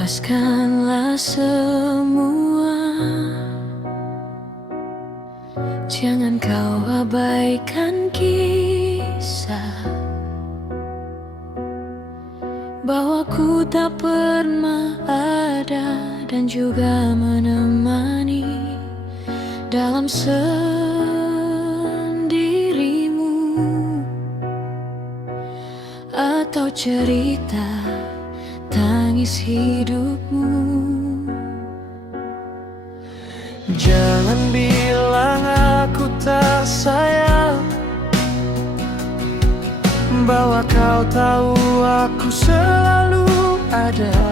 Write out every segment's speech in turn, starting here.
Lepaskanlah semua, jangan kau abaikan kisah bahwa ku tak pernah ada dan juga menemani dalam sendirimu, atau cerita tangis hidupmu. Jangan bilang aku tak sayang, bahwa kau tahu aku selalu ada.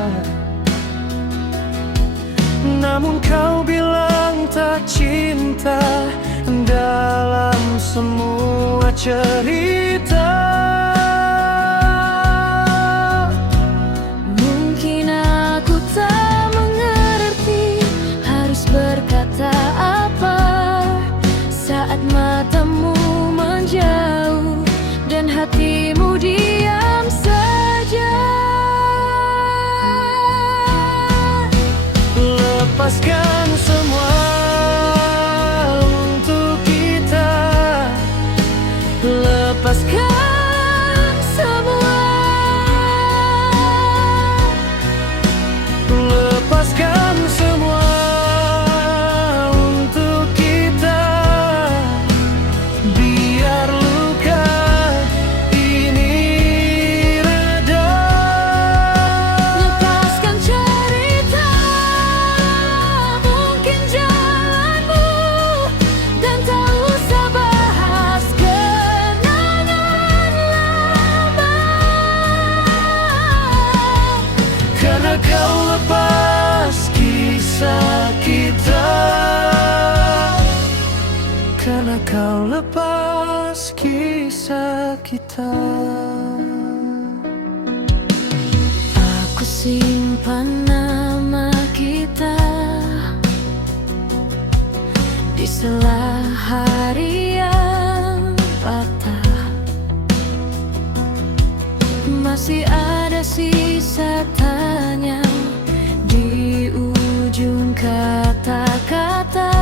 Namun kau bilang tak cinta dalam semua cerita. Mungkin aku tak mengerti harus berkata apa saat matamu menjauh dan hatimu diam saja. Lepaskan semua untuk kita. Lepaskan semua. Lepaskan semua untuk kita. Biar luka ini reda. Lepaskan cerita, mungkin jalanmu, dan tak usah bahas kenangan lama. Karena kau lepas kisah kita. Karena kau lepas kisah kita. Aku simpan nama kita di sela hari yang patah. Masih ada sisa tanya di ujung kata-kata.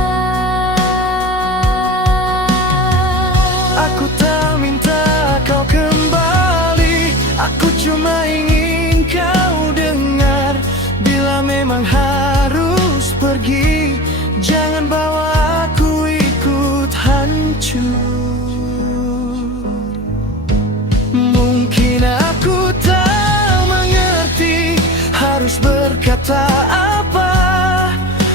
Aku tak minta kau kembali, aku cuma ingin kau dengar. Bila memang harus pergi, jangan bawa aku ikut hancur. Mungkin aku tak mengerti harus berkata apa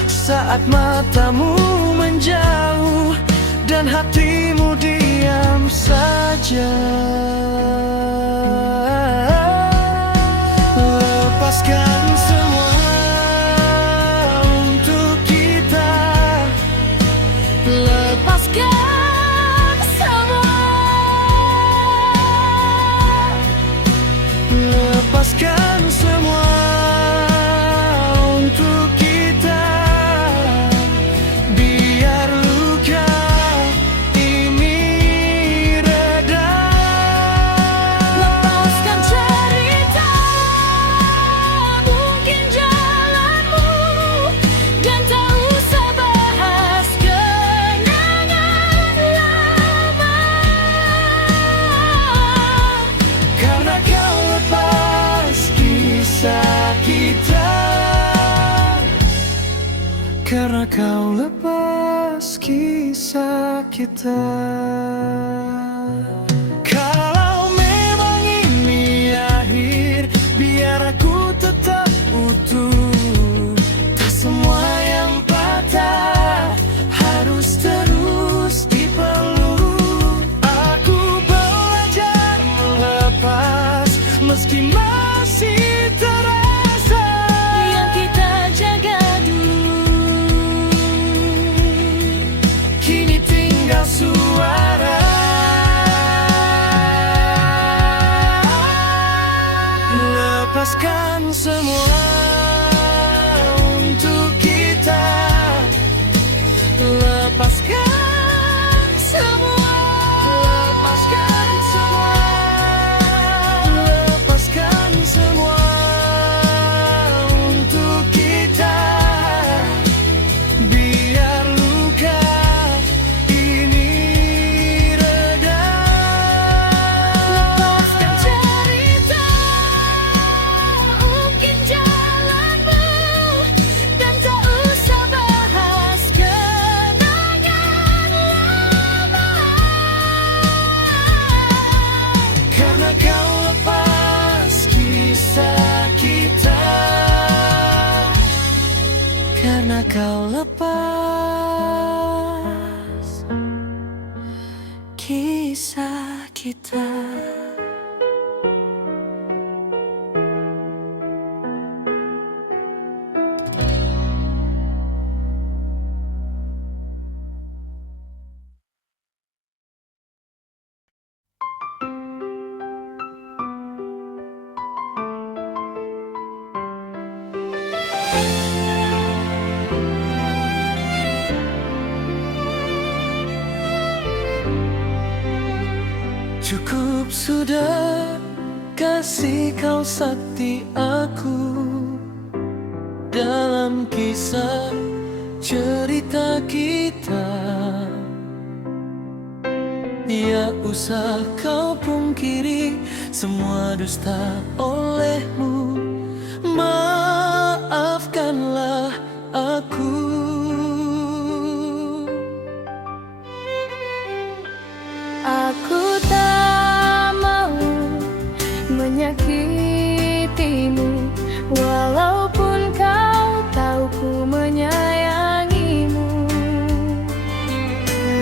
saat matamu menjauh dan hatimu diam saja. Lepaskan semua untuk kita. Lepaskan semua. Lepaskan semua untuk kita. Biar luka ini reda. Lepaskan cerita, mungkin jalanmu, dan tak usah bahas kenangan lama. Karena kau lepas kisah kita. Karena kau lepas kisah kita. Kalau memang ini akhir, biar aku tetap utuh. Tak semua yang patah harus terus dipeluk. Aku belajar melepas meski masih terasa Yang kita jaga dulu kini tinggal suara karena kau lepas kisah kita. Cukup sudah kasih kau sakti aku dalam kisah cerita kita. Ya usah kau pungkiri semua dusta olehmu. Maafkanlah aku. Aku tak mau menyakitimu, walaupun kau tahu ku menyayangimu.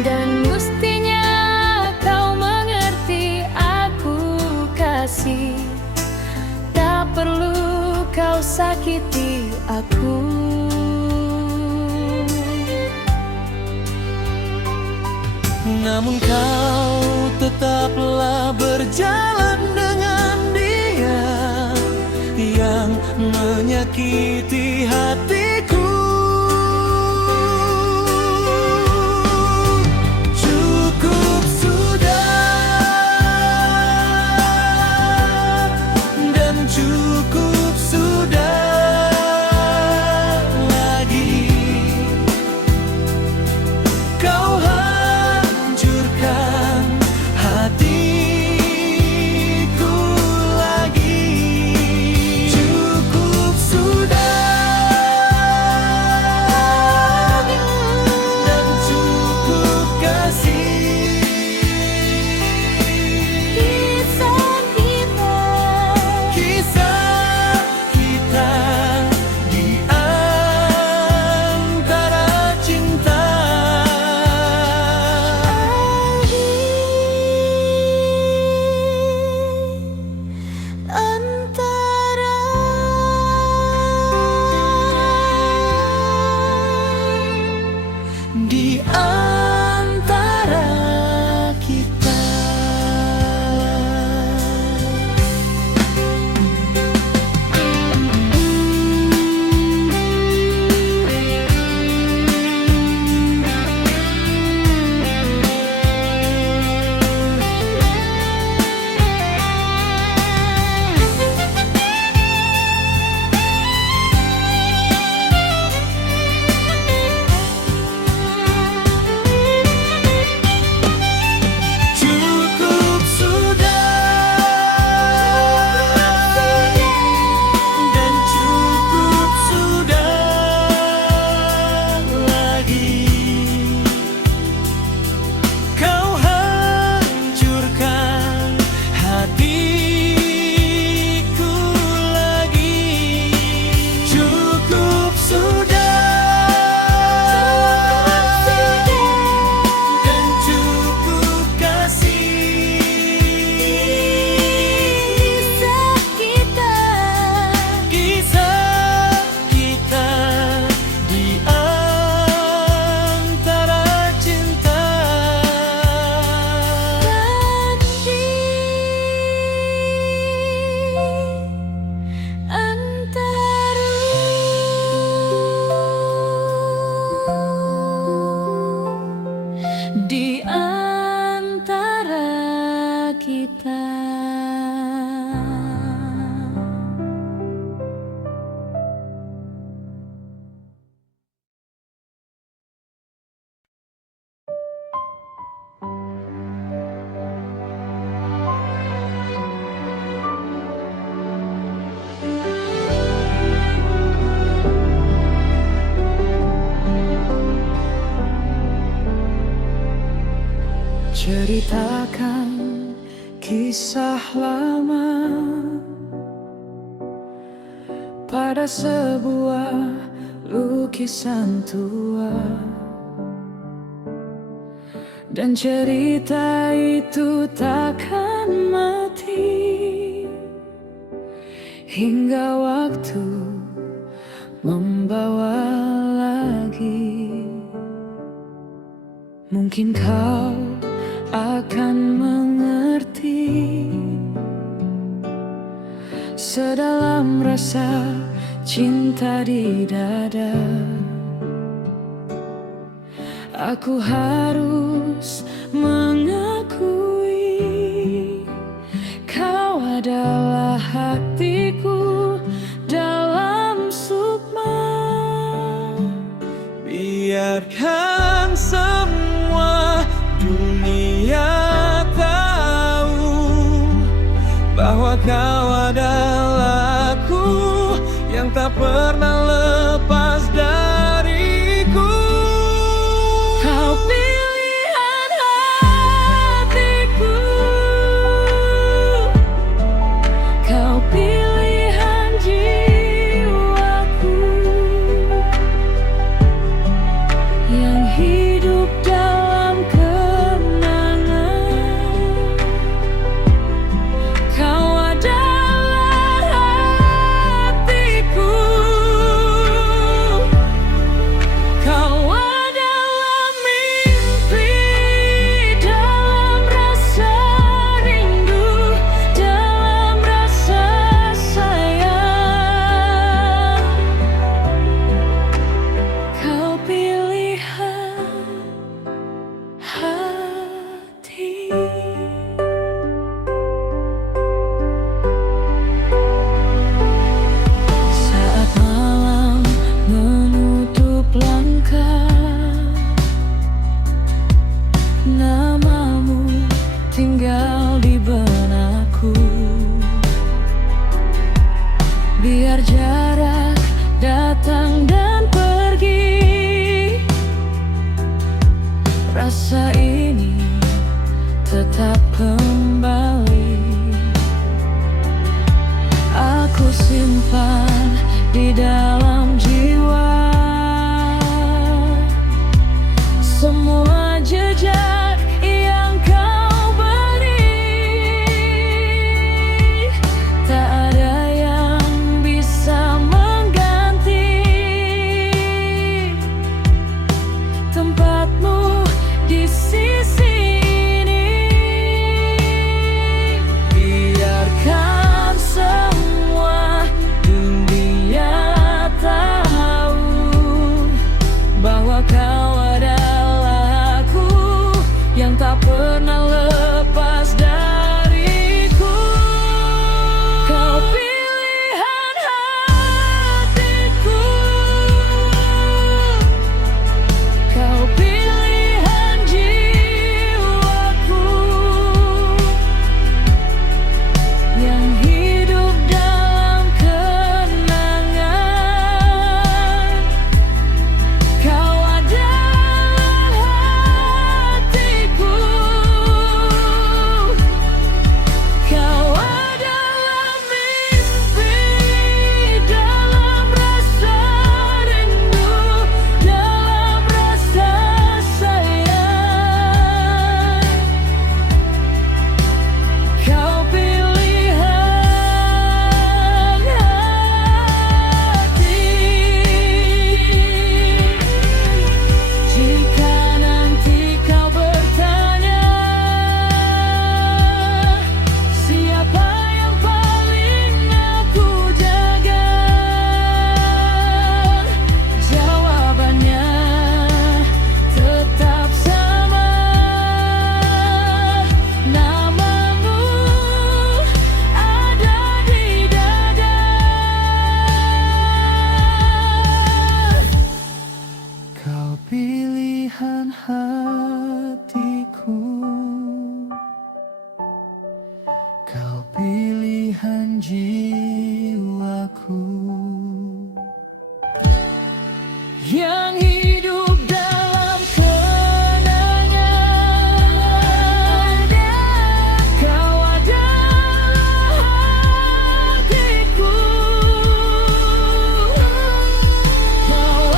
Dan mestinya kau mengerti aku kasih, tak perlu kau sakiti aku. Namun kau tetaplah berjalan dengan dia yang menyakiti hatiku. Cukup sudah, dan cukup sudah lagi kau hancurkan hatiku lagi. Cukup sudah, dan cukup kasih. Kisah kita di antara cinta. Di antara kita. Cukup sudah, dan cukup sudah lagi kau hancurkan hatiku lagi. Cukup sudah, dan cukup kasih. Kisah kita di antara cinta. Di antara kita. Ceritakan kisah lama pada sebuah lukisan tua, dan cerita itu takkan mati hingga waktu membawa lagi. Mungkin kau akan mengerti sedalam rasa cinta di dada. Aku harus mengakui kau adalah hatiku dalam sukma. Biarkan semua dunia tahu bahwa kau adalah aku yang tak pernah lepas dariku. Kau pilihan hatiku, kau pilihan jiwaku, yang hidup dalam kenangan. Kau adalah hatiku, kau adalah mimpi dalam rasa rindu, dalam rasa sayang. Kau pilihan hati. Saat malam menutup langkah, namamu tinggal di benakku. Biar jarak datang dan pergi, rasa ini tetap kembali. Aku simpan di dalam jiwa semua jejak yang kau beri. Tak ada yang bisa mengganti tempatmu di sisi ini. Biarkan semua dunia tahu bahwa kau adalah aku yang tak pernah lepas dariku. Kau pilihan hatiku, kau pilihan jiwaku, yang hidup dalam kenangan. Kau adalah hatiku, kau adalah mimpi dalam rasa rindu, dalam rasa sayang. Kau pilihan hati. Jika nanti kau bertanya siapa yang paling aku jaga, jawabannya tetap sama. Namamu ada di dada. Kau pilihan hatiku, kau pilihan jiwaku, Yang hidup dalam kenangan. Kau adalah hatiku, kau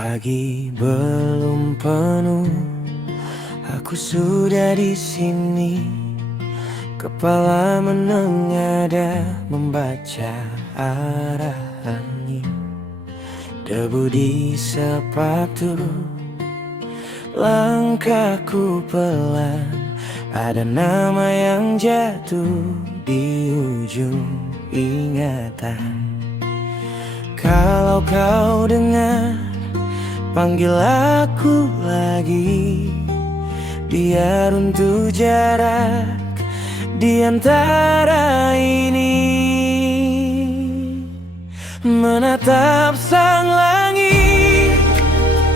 Pagi belum penuh, aku sudah di sini. Kepala menengadah membaca arah angin. Debu di sepatu, langkahku pelan. Ada nama yang jatuh di ujung ingatan. Kalau kau dengar, panggil aku lagi. Biar untuk jarak di antara ini. Menatap sang langit,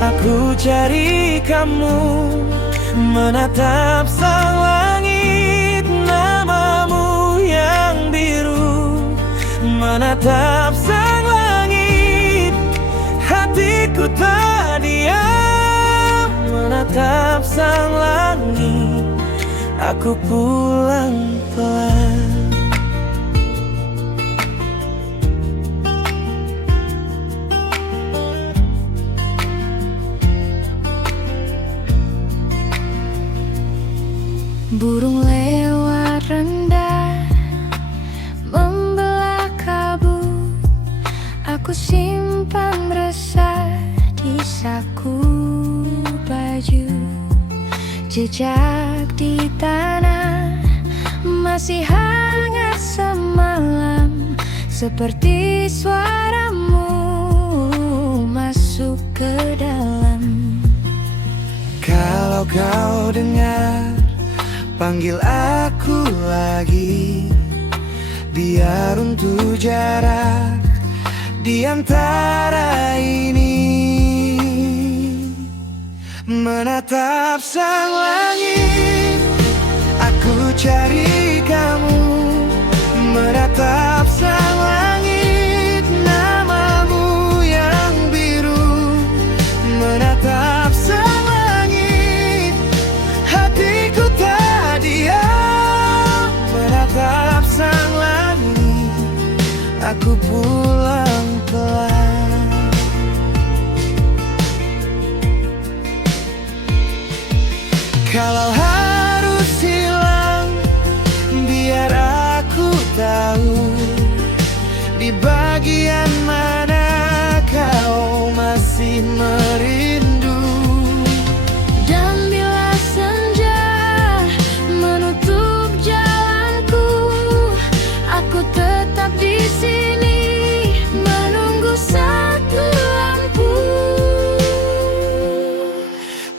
aku cari kamu. Menatap sang langit, namamu yang biru. Menatap sang langit, hatiku tak diam. Menatap sang langit, aku pulang pelan. Burung lewat rendah, membelah kabut. Aku simpan resah di saku baju. Jejak di tanah masih hangat semalam, seperti suaramu masuk ke dalam. Kalau kau dengar, panggil aku lagi. Biar untuk jarak di antara ini. Menatap sang langit, aku cari kamu. Menatap sang langit, namamu yang biru. Menatap sang langit, hatiku tak diam. Menatap sang langit, aku pulang pelan. Kalau harus hilang, biar aku tahu di bagian mana kau masih merindu. Dan bila senja menutup jalanku, aku tetap di sini menunggu satu lampu.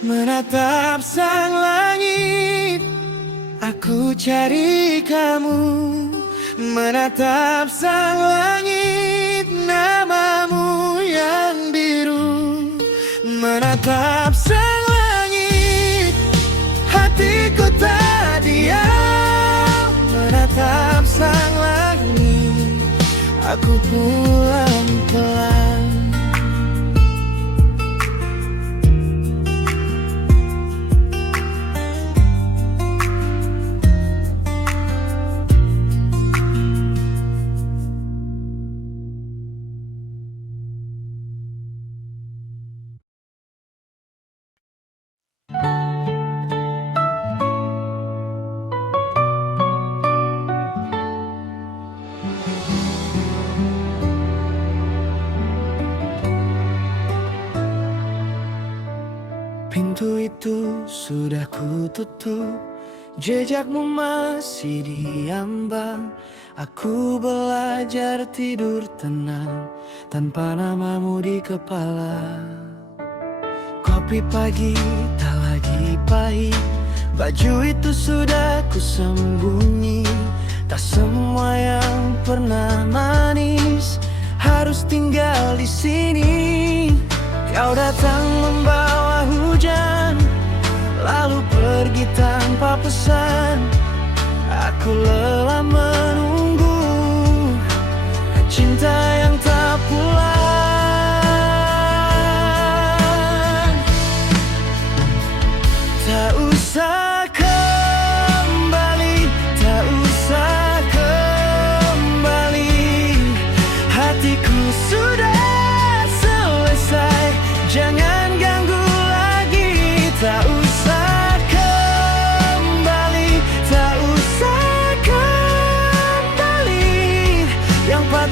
Menatap sang langit, aku cari kamu. Menatap sang langit, namamu yang biru. Menatap sang langit, hatiku tak diam. Menatap sang langit, aku pulang pelan. Pintu itu sudah kututup, jejakmu masih di ambang. Aku belajar tidur tenang tanpa namamu di kepala. Kopi pagi tak lagi pahit, baju itu sudah kusembunyi. Tak semua yang pernah manis harus tinggal di sini. Kau datang membawa hujan, lalu pergi tanpa pesan. Aku lelah menunggu cinta yang tak pulang. Tak usah kembali, tak usah kembali. Hatiku sudah selesai, jangan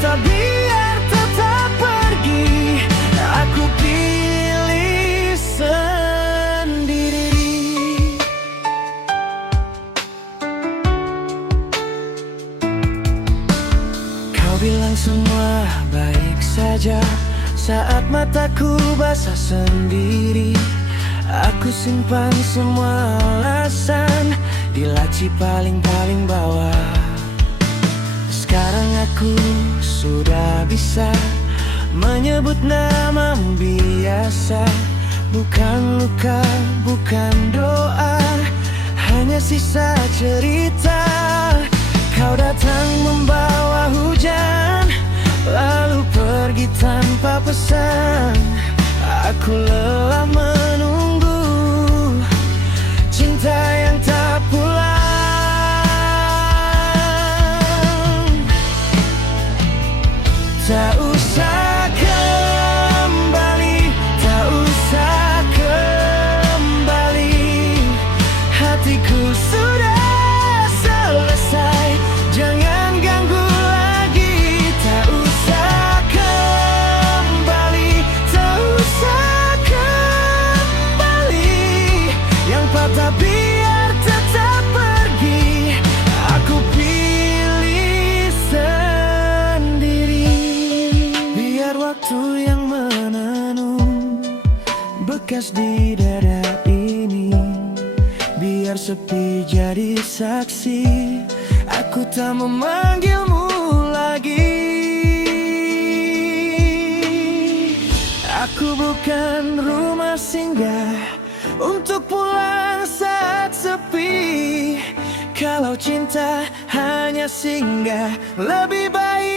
patah biar tetap pergi. Aku pilih sendiri. Kau bilang semua baik saja saat mataku basah sendiri. Aku simpan semua alasan di laci paling bawah. Sekarang aku sudah bisa menyebut nama biasa. Bukan luka, bukan doa, hanya sisa cerita. Kau datang membawa hujan, lalu pergi tanpa pesan. Aku lelah menunggu cinta yang tak pulang. Tak usah kembali, tak usah kembali. Hatiku sudah selesai, jangan ganggu lagi. Tak usah kembali, tak usah kembali. Yang patah biar tetap pergi. Aku pilih sendiri. Biar waktu yang menenun bekas di dada ini. Biar sepi jadi saksi, aku tak memanggilmu lagi. Aku bukan rumah singgah untuk pulang saat sepi. Kalau cinta hanya singgah, lebih baik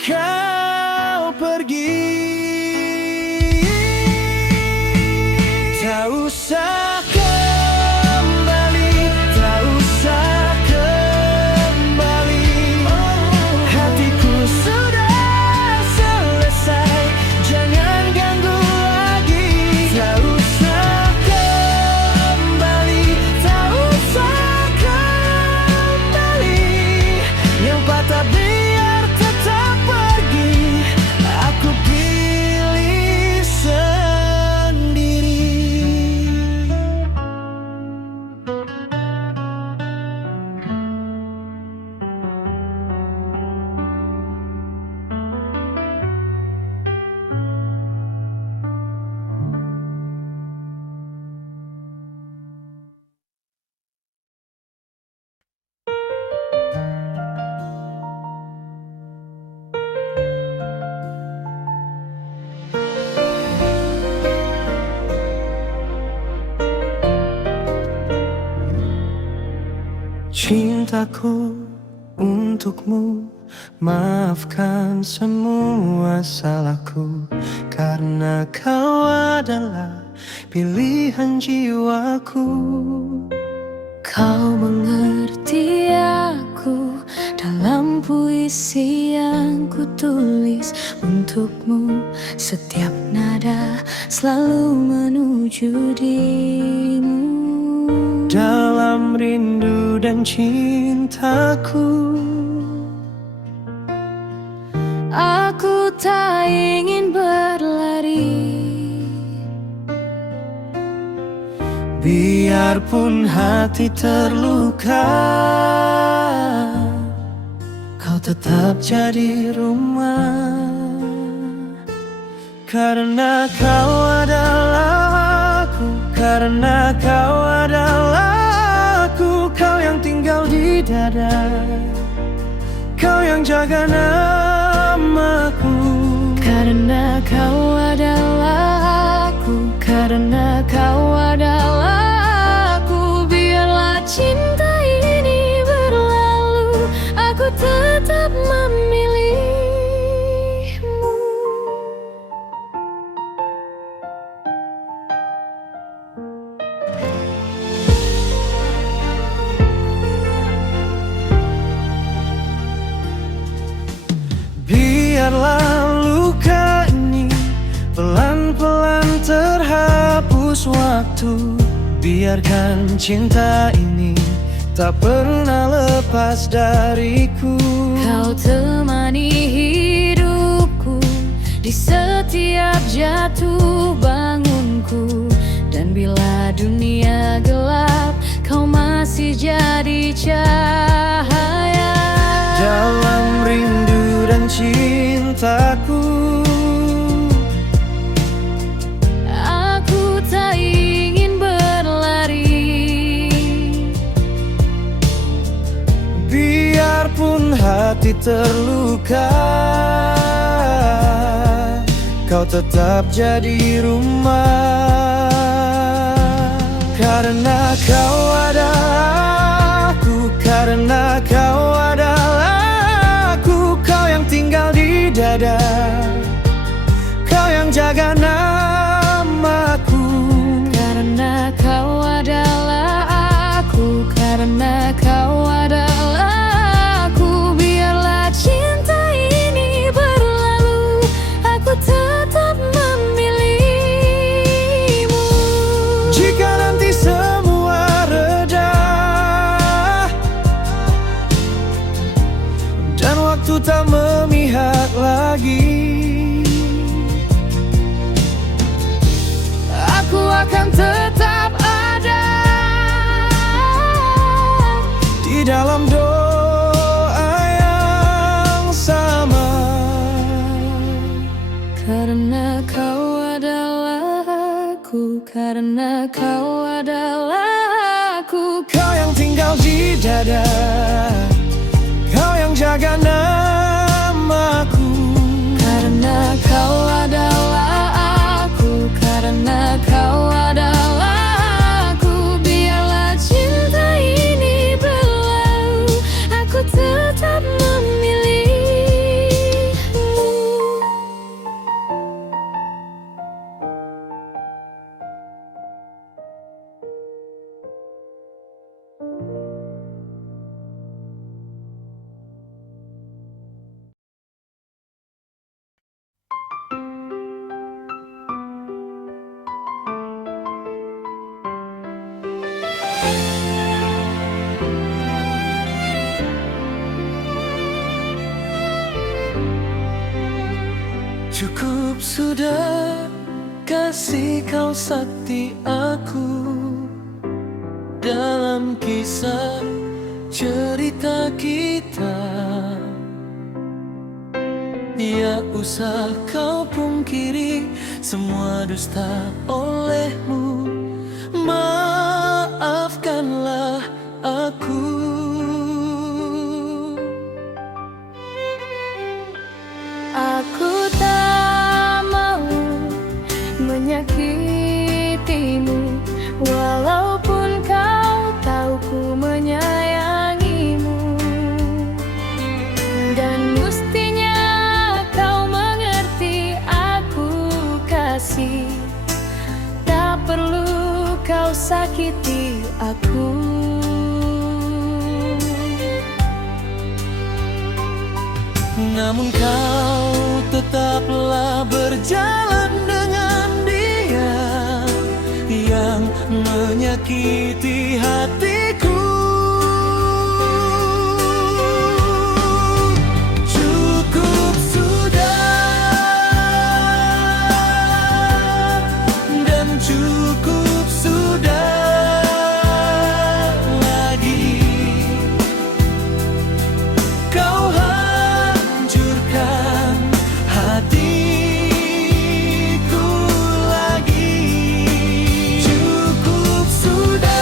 kau pergi. Tak usah kembali, tak usah kembali. Hatiku sudah selesai, jangan ganggu lagi. Tak usah kembali, tak usah kembali. Yang patah biar tetap pergi. Aku pilih sendiri. Cintaku untukmu, maafkan semua salahku. Karena kau adalah pilihan jiwaku. Kau mengerti aku dalam puisi yang ku tulis untukmu. Setiap nada selalu menuju dirimu. Dalam rindu dan cintaku, aku tak ingin berlari. biarpun hati terluka, kau tetap jadi rumah. Karena kau adalah aku, karena kau adalah aku. Kau yang tinggal di dada, kau yang jaga namaku. Karena kau adalah aku, karena kau adalah aku. Biarlah cinta ini berlalu, aku tetap memilihmu. Biarlah luka ini pelan-pelan terhapus waktu. Biarkan cinta ini tak pernah lepas dariku. Kau temani hidupku di setiap jatuh bangunku. Dan bila dunia gelap, kau masih jadi cahaya. Dalam rindu dan cintaku, aku tak ingin berlari. biarpun hati terluka, kau tetap jadi rumah. Karena kau adalah aku, karena kau adalah aku. Kau yang tinggal di dada, kau yang jaga namaku. Karena kau adalah aku, karena kau adalah aku. Biarlah cinta ini berlalu, aku tetap memilihmu. Jika nanti semua reda dan waktu tak memihak lagi, aku akan tetap ada di dalam doa yang sama. karena kau adalah aku, karena kau adalah aku. Kau yang tinggal di dada, kau yang jaga namaku. Karena kau adalah aku, karena kau adalah aku. Biarlah cinta ini berlalu, aku tetap memilihmu. Cukup sudah kasih kau sakti aku dalam kisah cerita kita. Ya usah kau pungkiri semua dusta olehmu. Maafkanlah aku. Aku tak mau menyakitimu, walaupun kau tahu ku menyayangimu. Dan mestinya kau mengerti aku kasih, tak perlu kau sakiti aku. Namun kau tetaplah berjalan dengan dia yang menyakiti hatiku. Cukup sudah dan cukup sudah lagi. Kau hancurkan hatiku lagi. Cukup sudah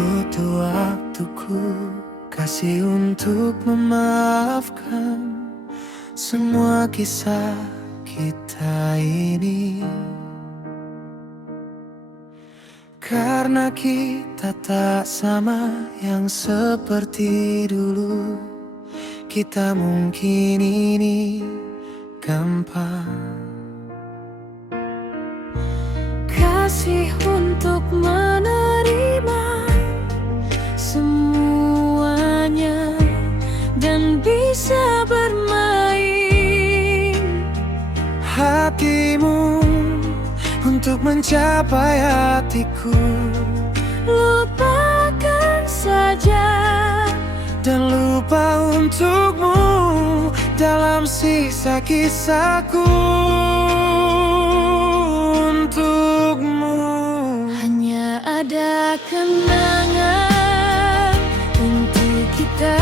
butuh waktuku, kasih untuk memaafkan semua kisah kita ini. Karena kita tak sama yang seperti dulu, kita mungkin ini gampang. Kasih untuk menerima semuanya dan bisa bermain Hatimu untuk mencapai hatiku, lupakan saja dan lupa untukmu dalam sisa kisahku. Untukmu hanya ada kenangan untuk kita.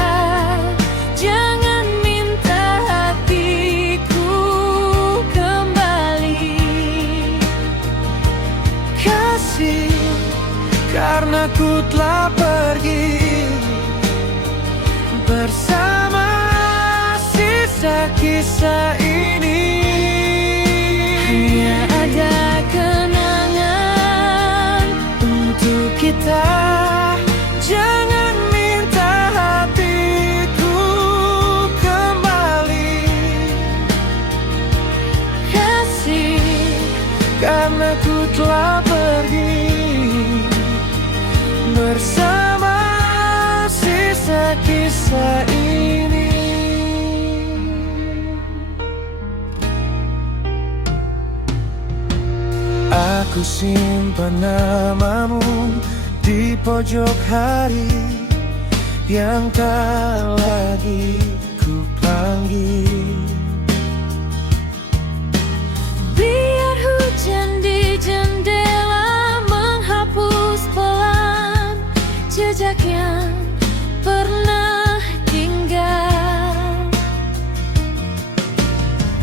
Jangan minta hatiku kembali. kasih, karena ku telah pergi bersama sisa kisah ini. Hanya ada kenangan Untuk kita, jangan minta hatiku kembali. kasih. Karena ku telah pergi bersama sisa kisah ini. Aku simpan namamu di pojok hari yang tak lagi ku panggil. Biar hujan di jendela menghapus pelan jejak yang pernah tinggal.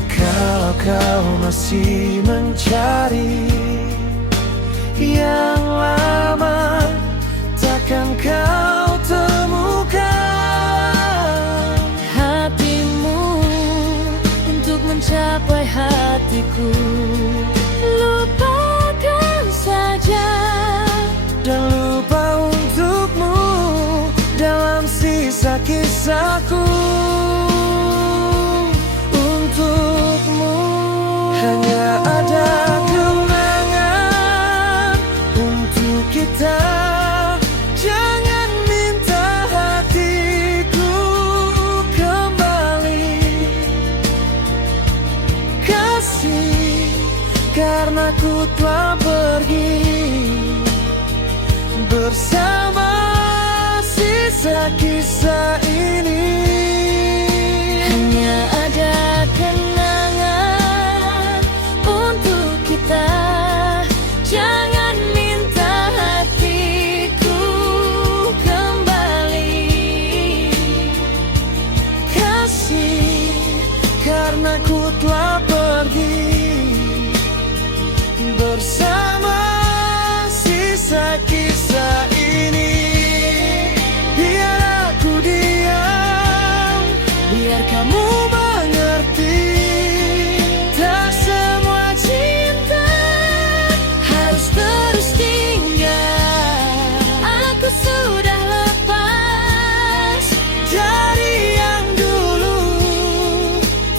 Kalau kau masih mencari yang lama, takkan kau temukan Hatimu untuk mencapai hatiku, lupakan saja dan lupa untukmu dalam sisa kisahku. Untukmu hanya ada kenangan untuk kita. Jangan minta hatiku kembali. Kasih, karena ku telah pergi bersama sisa kisah ini. hanya ada kenangan untuk kita. Jangan minta hatiku kembali. Kasih, karena ku telah pergi bersama sisa kisah ini. Biar aku diam, biar kamu mengerti, tak semua cinta Harus terus tinggal. Aku sudah lepas dari yang dulu.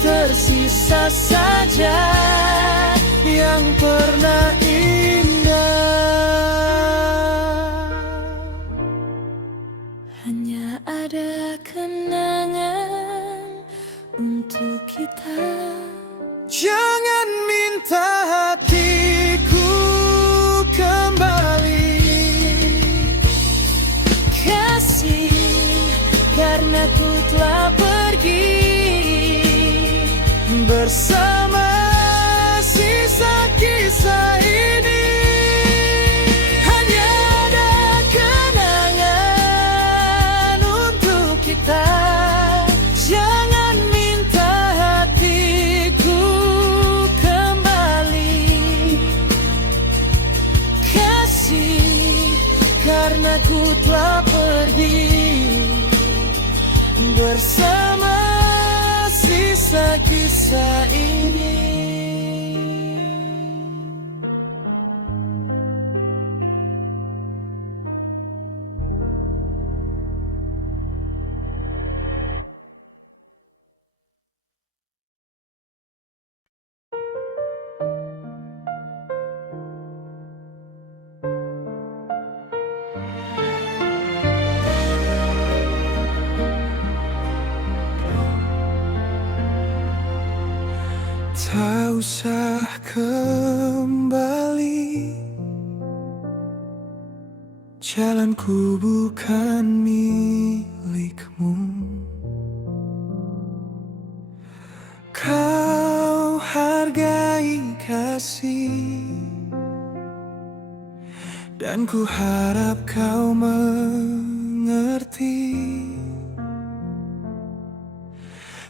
Tersisa saja yang pernah indah. hanya ada kenangan untuk kita. Jangan minta hatiku kembali. Kasih, karena ku telah pergi bersama sisa kisah ini. Hanya ada kenangan untuk kita. Jangan minta hatiku kembali. Kasih, karena ku telah bersama sisa kisah ini. Tak usah kembali, jalanku bukan milikmu. Kau hargai kasih, dan ku harap kau mengerti.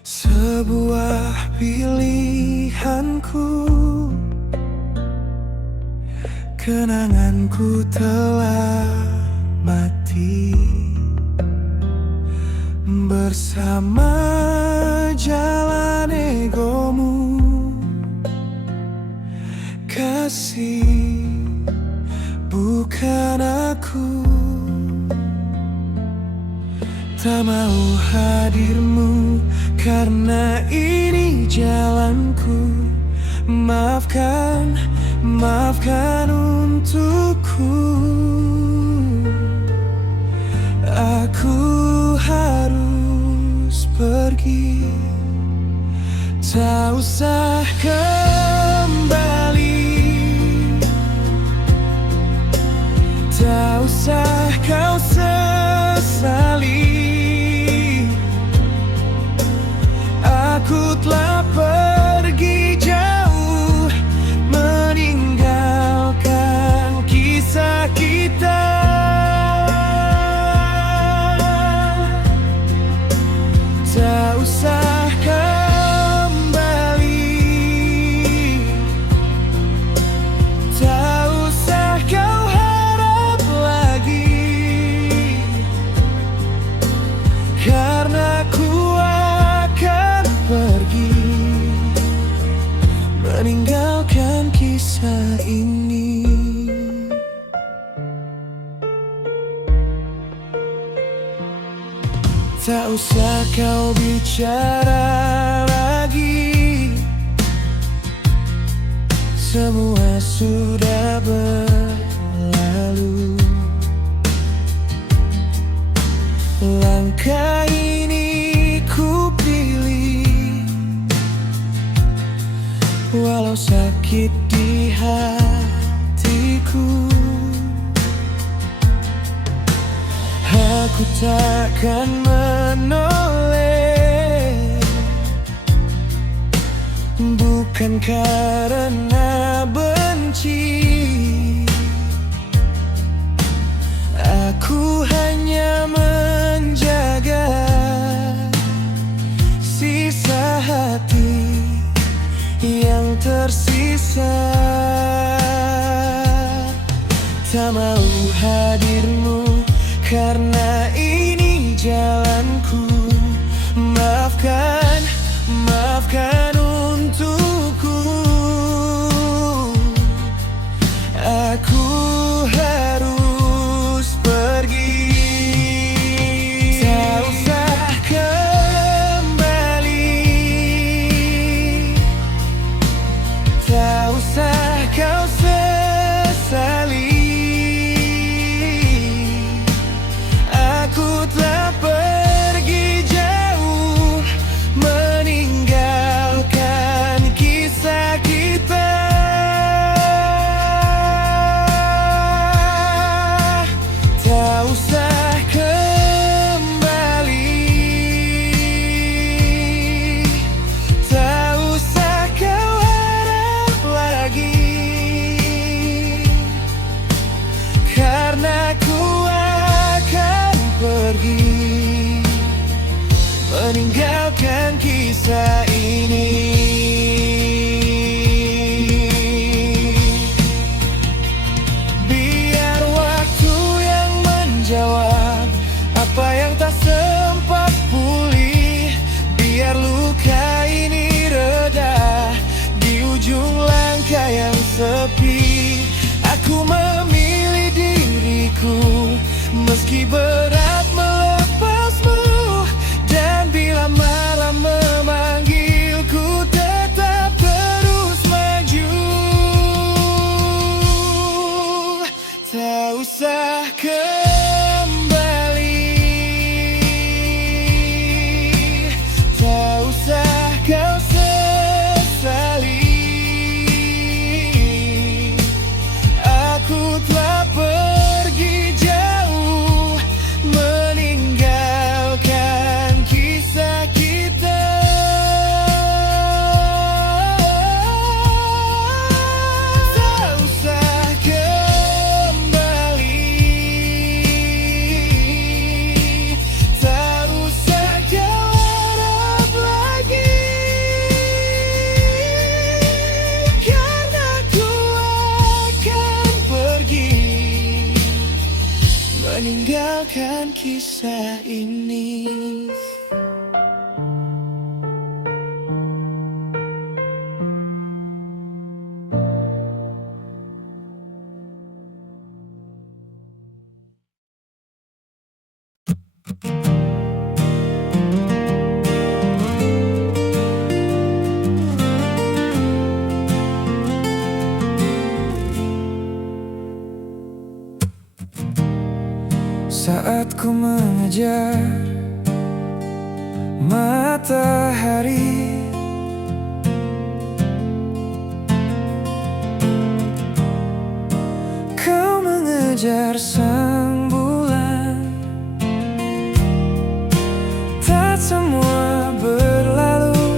Sebuah pilihanku, kenanganku telah mati bersama jalan egomu. Kasih bukan aku, tak mau hadirmu karena ini jalanku. Maafkan, maafkan untukku. Aku harus pergi, tak usah kembali, tak usah kau sesali. Aku telah pergi jauh, meninggalkan kisah kita. Tak usah kembali, tak usah kau harap lagi, karena ku akan pergi, meninggalkan kisah ini. Tak usah kau bicara lagi, semua sudah berlalu. Langkah ini ku pilih, walau sakit di hatiku. Aku takkan menoleh, bukan karena benci. Aku hanya menjaga sisa hati yang tersisa. Tak mau hadirmu karena ini jalanku. Maafkan, maafkan untukku. Aku harus pergi, tak usah kembali, tak usah kau sesali. Aku telah pergi jauh, meninggalkan kisah kita. Tak usah kembali, tak usah kau harap lagi, karena ku akan pergi, meninggalkan kisah ini. Biar waktu yang menjawab apa yang tak sempat pulih. sepi. Aku memilih diriku meski berat melepasmu. Dan bila malam memanggilku, tetap terus maju. Tak usah kembali, tak usah kau sesali. Aku telah pergi jauh, meninggalkan kisah kita. Tak usah kembali, tak usah kau harap lagi. Karena ku akan pergi, meninggalkan kisah ini. Saat ku mengejar matahari, kau mengejar sang bulan. Tak semua berlalu,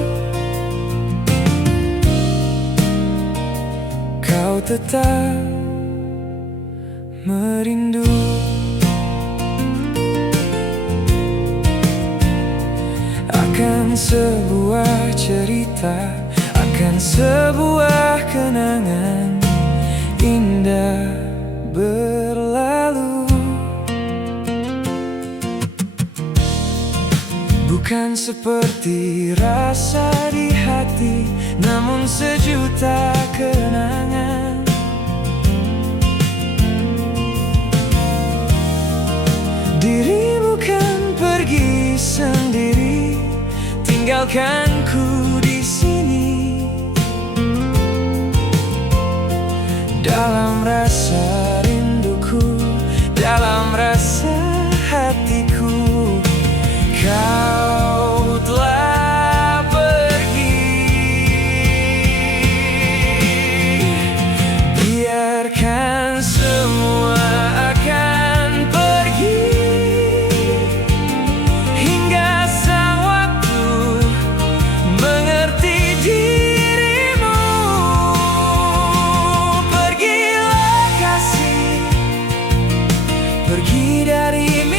kau tetap merindu. Akan sebuah cerita, akan sebuah kenangan indah berlalu. Bukan seperti rasa di hati, namun sejuta kenangan. Dirimu kan pergi sendiri, tinggalkanku di sini. Dalam rasa rinduku, dalam rasa hatiku, kau telah pergi. Biarkan semua akan pergi, hingga sang waktu mengerti dirimu. Pergilah kasih, pergi dari mimpi.